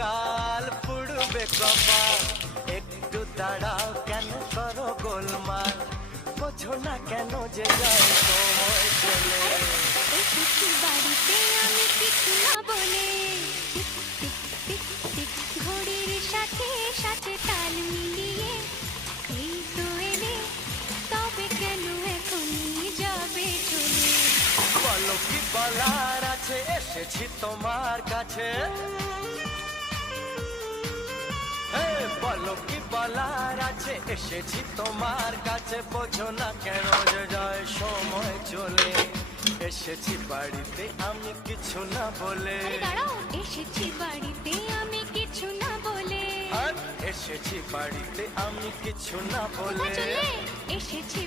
কাল পুড়বে কপাল, একটু দাঁড়াও কেন করো গোলমাল, বোঝো না কেন যে যায় সময় চলে। এসেছি বাড়িতে আমি কিছু না বলে, টিক টিক টিক টিক ঘড়ির সাথে সাথে তাল মিলিয়ে এই তো এলে, তবে কেন এখনই যাবে চলে? বলো কি বলার আছে, এসেছি তোমার কাছে। হে, বলো কি বলার আছে, এসেছি তোমার কাছে, বোঝো না কেন যে যায় সময় চলে। এসেছি বাড়িতে আমি কিছু না বলে। আরে দাঁড়াও, এসেছি বাড়িতে আমি কিছু না বলে। আর এসেছি বাড়িতে আমি কিছু না বলে। কোথায় চলে? এসেছি